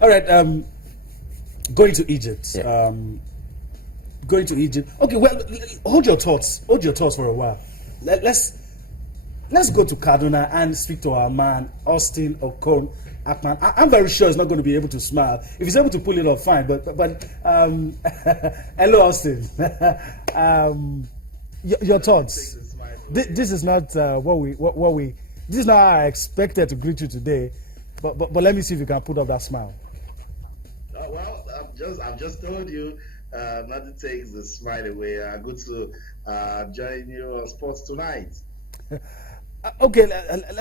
All right. Going to Egypt. Yeah. Going to Egypt. Okay. Well, hold your thoughts. Hold your thoughts for a while. Let's go to Kaduna and speak to our man Austin Okon Akman. I'm very sure he's not going to be able to smile. If he's able to pull it off, fine. But hello, Austin. Your thoughts. This is not what we. This is not how I expected to greet you today. But let me see if you can put up that smile. Well, I've just told you not to take the smile away. Good to join you on Sports Tonight. Okay,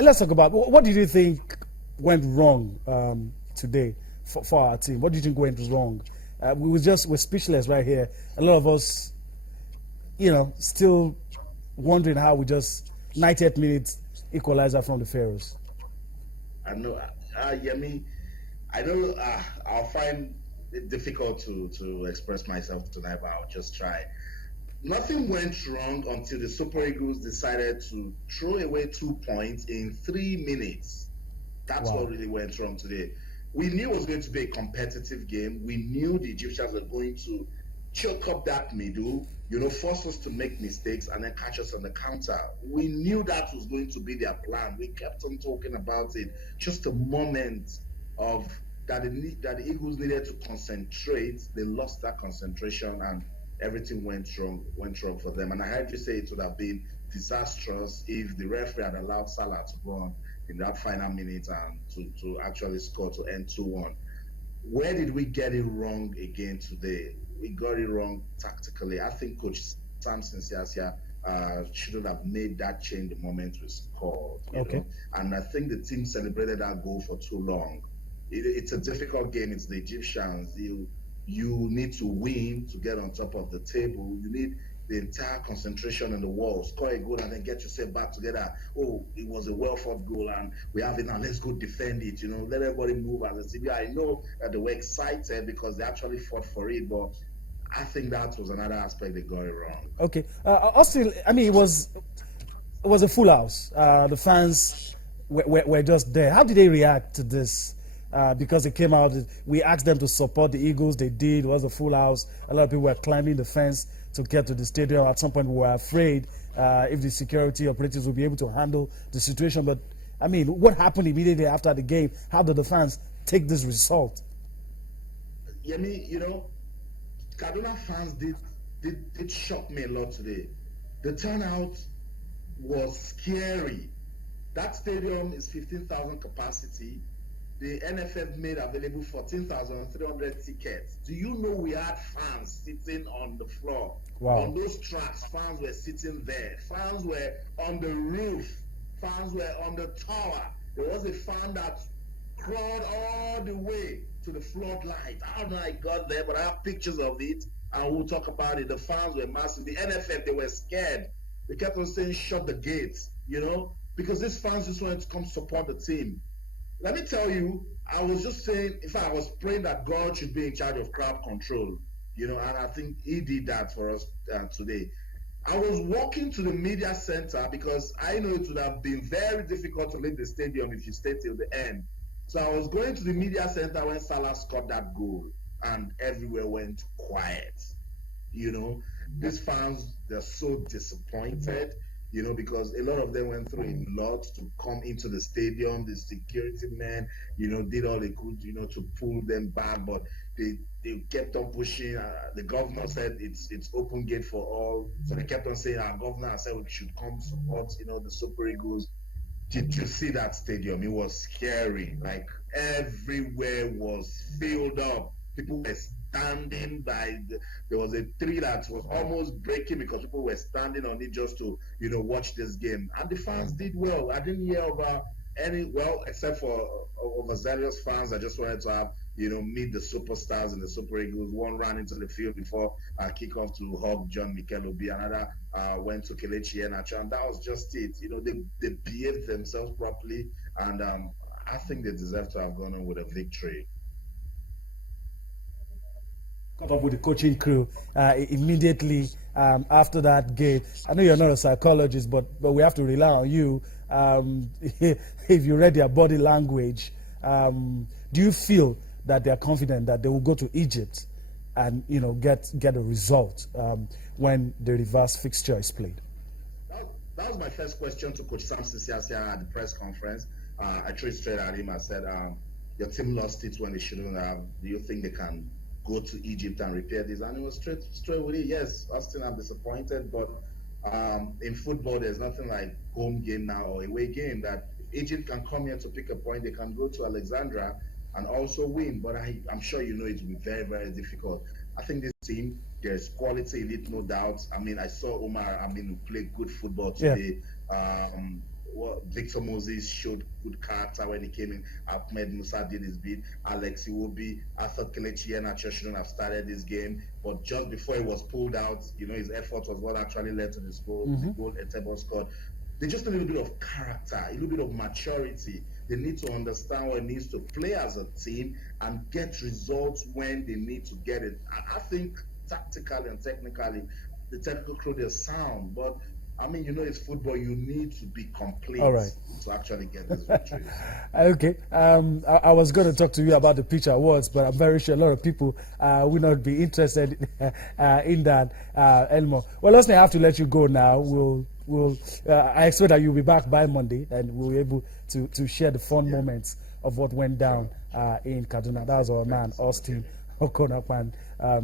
let's talk about what did you think went wrong today for our team? What do you think went wrong? We're speechless right here. A lot of us, still wondering how we just 90th minute equalizer from the Pharaohs. I know, Yemi. I know I'll find it difficult to express myself tonight, but I'll just try. Nothing went wrong until the Super Eagles decided to throw away 2 points in 3 minutes. That's what really went wrong today. We knew it was going to be a competitive game. We knew the Egyptians were going to choke up that middle, force us to make mistakes and then catch us on the counter. We knew that was going to be their plan. We kept on talking about it. Just a moment of that the Eagles needed to concentrate. They lost that concentration and everything went wrong for them. And I heard you say it would have been disastrous if the referee had allowed Salah to go on in that final minute and to actually score to end 2-1. Where did we get it wrong again today? We got it wrong tactically. I think Coach Samson Siasia shouldn't have made that change the moment we scored. Okay. And I think the team celebrated that goal for too long. It's a difficult game. It's the Egyptians. You need to win to get on top of the table. You need the entire concentration on the wall, score a goal and then get yourself back together. Oh, it was a well-fought goal and we have it now. Let's go defend it. Let everybody move as a team. I know that they were excited because they actually fought for it, but I think that was another aspect they got it wrong. Okay, Austin. I mean, it was a full house. The fans were just there. How did they react to this? Because it came out, we asked them to support the Eagles. They did. It was a full house. A lot of people were climbing the fence to get to the stadium. At some point, we were afraid if the security operatives would be able to handle the situation. But I mean, what happened immediately after the game? How did the fans take this result? Yemi, Kaduna fans did shock me a lot today. The turnout was scary. That stadium is 15,000 capacity. The NFF made available 14,300 tickets. Do you know we had fans sitting on the floor? Wow. On those tracks, fans were sitting there. Fans were on the roof. Fans were on the tower. There was a fan that crawled all the way to the floodlight. I don't know how I got there, but I have pictures of it, and we'll talk about it. The fans were massive. The NFF, they were scared. They kept on saying, shut the gates, because these fans just wanted to come support the team. Let me tell you, I was just saying, in fact, I was praying that God should be in charge of crowd control, and I think he did that for us today. I was walking to the media center because I know it would have been very difficult to leave the stadium if you stayed till the end. So I was going to the media center when Salah scored that goal, and everywhere went quiet. These fans, they're so disappointed. Because a lot of them went through a lot to come into the stadium. The security men, did all they could, to pull them back, but they kept on pushing. The governor said it's open gate for all, so they kept on saying our governor said we should come support, the Super Eagles. Did you see that stadium? It was scary. Like everywhere was filled up. People were standing by there was a tree that was almost breaking because people were standing on it just to watch this game, and the fans did well. I didn't hear over except for overzealous fans. I just wanted to have meet the superstars in the Super Eagles. One ran into the field before kickoff to hug John Mikel Obi. Another went to Kelechi Iheanacho, and that was just it. They behaved themselves properly, and I think they deserve to have gone on with a victory. Caught up with the coaching crew immediately after that game. I know you're not a psychologist, but we have to rely on you. If you read their body language, do you feel that they are confident that they will go to Egypt and get a result when the reverse fixture is played? That was my first question to Coach Sam Sisiasia at the press conference. I threw it straight at him. I said, your team lost it when they shouldn't have. Do you think they can go to Egypt and repair this? And he was straight with it. Yes, Austin, I'm disappointed, but in football, there's nothing like home game now or away game. That if Egypt can come here to pick a point, they can go to Alexandria and also win. But I'm sure it will be very, very difficult. I think this team, there's quality in it, no doubt. I mean, I saw Omar, who played good football today. Yeah. Victor Moses showed good character when he came in. Ahmed Musa did his bit. Alex Iwobi, I thought Kelechi Iheanacho shouldn't have started this game, but just before he was pulled out, his effort was what actually led to this goal. The goal Etebo scored. They just a little bit of character, a little bit of maturity. They need to understand what it needs to play as a team and get results when they need to get it. I think tactically and technically, the technical crew is sound, but it's football. You need to be complete to actually get this victory. Okay. I was going to talk to you about the Pitch Awards, but I'm very sure a lot of people will not be interested in that anymore. Well, lastly, I have to let you go now. I expect that you'll be back by Monday, and we'll be able to share the fun moments of what went down in Kaduna. That was our man, Austin Okonapan,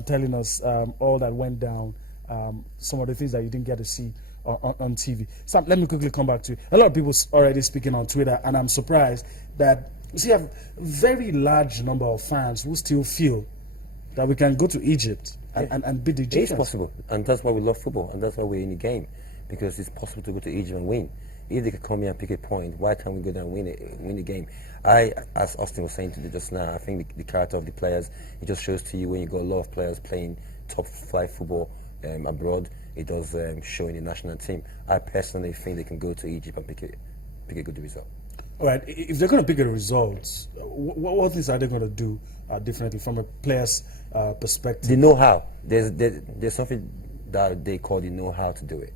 telling us all that went down, some of the things that you didn't get to see on TV. Sam, let me quickly come back to you. A lot of people already speaking on Twitter, and I'm surprised that you see a very large number of fans who still feel that we can go to Egypt and beat the Egyptians. It's possible, and that's why we love football, and that's why we're in the game, because it's possible to go to Egypt and win. If they could come here and pick a point, why can't we go down and win the game? As Austin was saying to you just now, I think the character of the players, it just shows to you when you got a lot of players playing top 5 football abroad, it does show in the national team. I personally think they can go to Egypt and pick a good result. All right, if they're going to pick a result, what things are they going to do differently from a player's perspective? The know-how. There's something that they call the know-how to do it.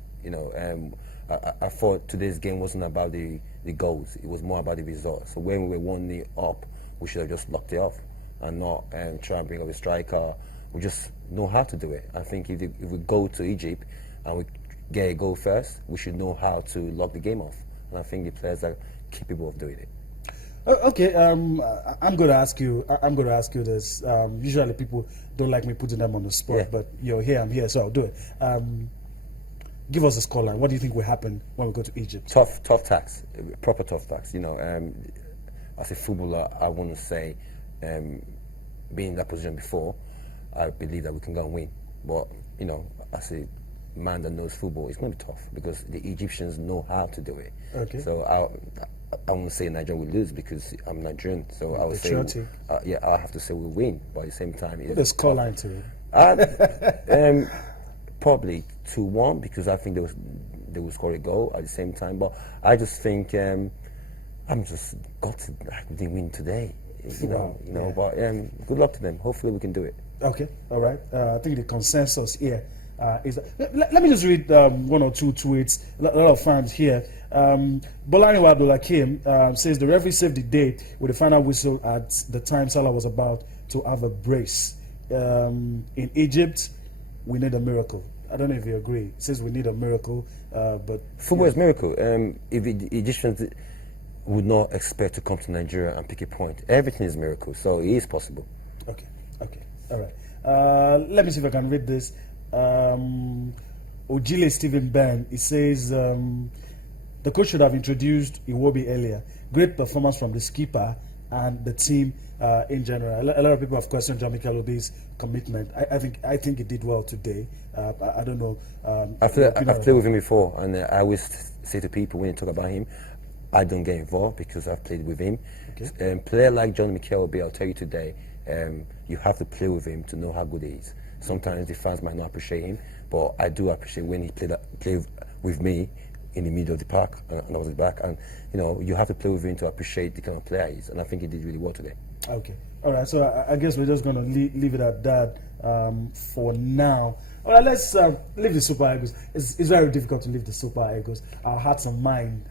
I thought today's game wasn't about the goals. It was more about the result. So when we were 1-0 up, we should have just locked it off and not try and bring up a striker. We just know how to do it. I think if we go to Egypt and we get a goal first, we should know how to lock the game off. And I think the players are capable of doing it. Okay, I'm going to ask you. I'm going to ask you this. Usually, people don't like me putting them on the spot, but you're here. I'm here, so I'll do it. Give us a scoreline. What do you think will happen when we go to Egypt? Tough tax, proper tough tax. As a footballer, I want to say, being in that position before, I believe that we can go and win. But, as a man that knows football, it's going to be tough because the Egyptians know how to do it. Okay. So I won't say Nigeria will lose because I'm Nigerian. So I would say, I have to say we'll win. But at the same time, put a scoreline to it. Probably 2-1 because I think they will score a goal at the same time. But I just think I'm just gutted that we didn't win today. But good luck to them. Hopefully we can do it. Okay, all right. I think the consensus here is that, let me just read one or two tweets. A lot of fans here. Bolaniwa Abdulakim says the referee saved the day with the final whistle at the time Salah was about to have a brace. In Egypt, we need a miracle. I don't know if you agree. It says we need a miracle, but football is a miracle. If the Egyptians would not expect to come to Nigeria and pick a point, everything is a miracle. So it is possible. Okay, all right. Let me see if I can read this. Ojile Stephen Ben, he says the coach should have introduced Iwobi earlier. Great performance from the skipper and the team in general. A lot of people have questioned Jean-Michel Obi's commitment. I think he did well today. I don't know. I've played with him before, and I always say to people when you talk about him, I don't get involved because I've played with him. Okay. Player like Jean-Michel Obi, I'll tell you today, you have to play with him to know how good he is. Sometimes the fans might not appreciate him, but I do appreciate when he played with me in the middle of the park and I was at the back. And you have to play with him to appreciate the kind of player he is. And I think he did really well today. Okay, all right. So I guess we're just going to leave it at that for now. All right, let's leave the Super Eagles. It's very difficult to leave the Super Eagles. Our hearts and mind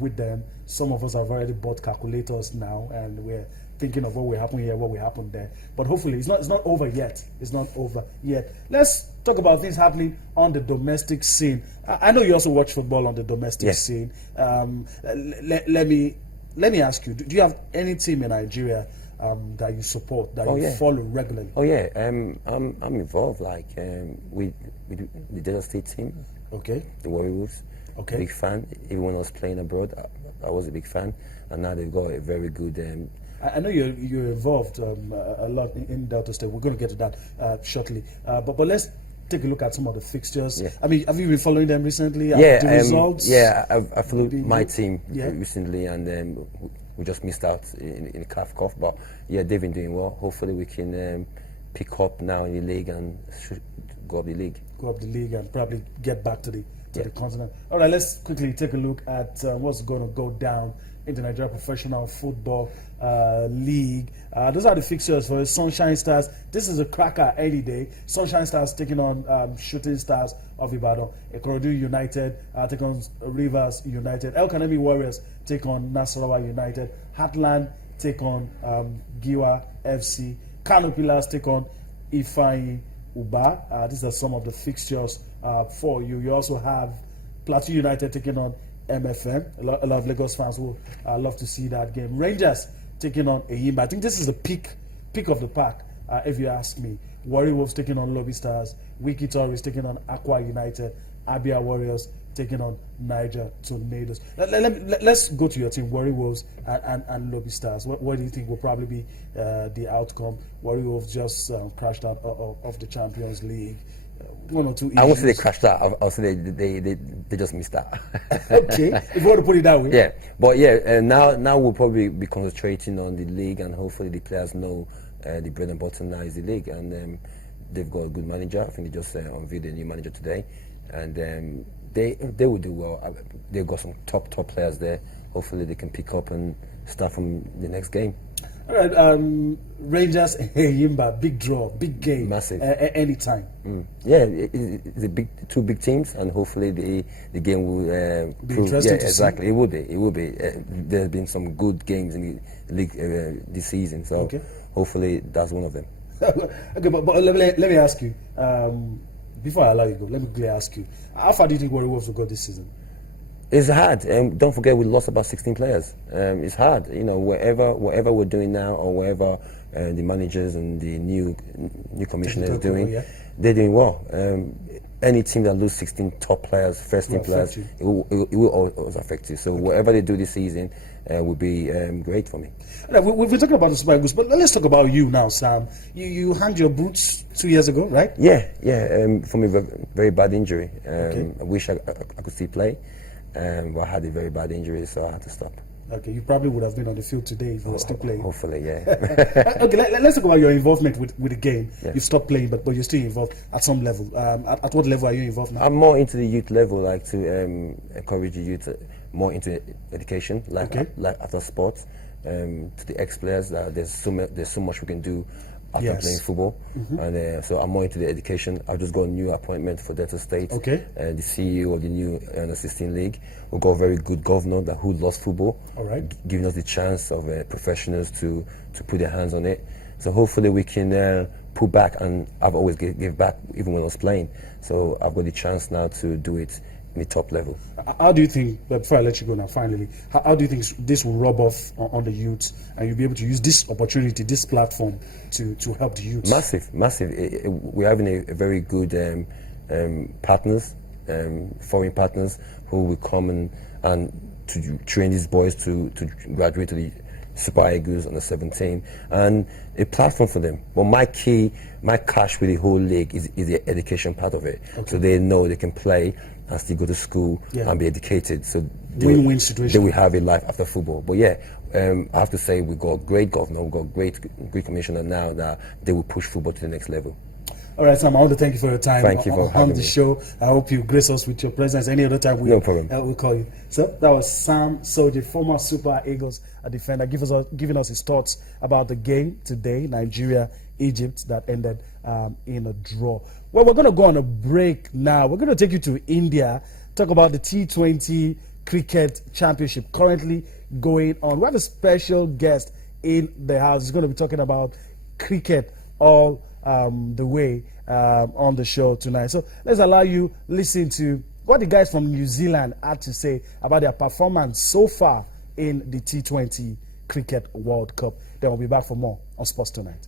with them. Some of us have already bought calculators now, and we're thinking of what will happen here, what will happen there. But hopefully, it's not over yet. It's not over yet. Let's talk about things happening on the domestic scene. I know you also watch football on the domestic scene. Let me ask you: do you have any team in Nigeria that you support, that you follow regularly? Oh yeah, I'm involved. Like with the Delta State team. Okay. The Warriors. Okay. Big fan. Even when I was playing abroad, I was a big fan, and now they've got a very good. I know you're involved a lot in Delta State. We're going to get to that shortly. But let's take a look at some of the fixtures. Yeah. I mean, have you been following them recently? Yeah, the results? Yeah, I followed my team Yeah. recently, and we just missed out in CAF Cup. But yeah, they've been doing well. Hopefully, we can pick up now in the league and go up the league. Go up the league and probably get back to the continent. All right, let's quickly take a look at what's going to go down in the Nigeria Professional Football League. Those are the fixtures for Sunshine Stars. This is a cracker any day. Sunshine Stars taking on Shooting Stars of Ibadan. Ikorodu United take on Rivers United. El Kanemi Warriors take on Nasarawa United. Heartland take on Giwa FC. Kano Pillars take on Ifeanyi Uba. These are some of the fixtures for you. You also have Plateau United taking on MFM. A lot of Lagos fans will love to see that game. Rangers taking on Eyimba. I think this is the peak of the pack, if you ask me. Warri Wolves taking on Lobby Stars. Wiki Tories taking on Aqua United. Abia Warriors taking on Niger Tornadoes. Let's go to your team, Warri Wolves and Lobby Stars. What do you think will probably be the outcome? Warri Wolves just crashed out of the Champions League. One or two issues. I won't say they crashed out. I'll say they just missed out. Okay, if you want to put it that way. Yeah, but yeah, now we'll probably be concentrating on the league, and hopefully the players know the bread and butter now is the league, and they've got a good manager. I think they just unveiled a new manager today, and they will do well. They've got some top players there. Hopefully they can pick up and start from the next game. All right, Rangers Eyimba, big draw, big game, massive, anytime. Yeah, it's two big teams, and hopefully the game will be prove. Interesting to exactly. see. It will be. There's been some good games in the league this season, so hopefully that's one of them. Okay, but let me ask you. Before I allow you to go, let me quickly ask you: how far do you think Warri Wolves will go this season? It's hard. Don't forget we lost about 16 players. It's hard. You know, whatever we're doing now, or whatever the managers and the new commissioners are doing, they're doing well. Any team that loses 16 top players, first team players, it will always affect you. So whatever they do this season will be great for me. We've been talking about the Super Eagles, but let's talk about you now, Sam. You hung your boots 2 years ago, right? Yeah. From a very bad injury. I wish I could still play. But I had a very bad injury, so I had to stop. Okay, you probably would have been on the field today if you were still playing. Hopefully, yeah. Okay, let's talk about your involvement with the game. Yeah. You stopped playing, but you're still involved at some level. At what level are you involved now? I'm more into the youth level, like to encourage the youth more into education, like after sports. To the ex-players, there's so much we can do after playing football, and so I'm more into the education. I just got a new appointment for Delta State. Okay. The CEO of the new Under-16 league. We've got a very good governor who loves football. All right. Giving us the chance of professionals to put their hands on it. So hopefully we can pull back, and I've always give back even when I was playing. So I've got the chance now to do it in the top level. How do you think, before I let you go now, finally, how do you think this will rub off on the youth, and you'll be able to use this opportunity, this platform, to help the youth? Massive. We're having a very good partners, foreign partners, who will come and to train these boys to graduate to the Super Eagles under 17, and a platform for them. But my cash with the whole league is the education part of it. Okay. So they know they can play and still go to school and be educated. So win-win situation. They will have a life after football. But I have to say we've got a great governor, we've got a great commissioner now that they will push football to the next level. All right, Sam, I want to thank you for your time on the show. I hope you grace us with your presence. Any other time no problem. We'll call you. So that was Sam Soji, former Super Eagles defender, giving us his thoughts about the game today, Nigeria-Egypt, that ended in a draw. Well, we're going to go on a break now. We're going to take you to India, talk about the T20 Cricket Championship currently going on. We have a special guest in the house. He's going to be talking about cricket all the way on the show tonight. So let's allow you listen to what the guys from New Zealand had to say about their performance so far in the T20 Cricket World Cup. Then we'll be back for more on Sports Tonight.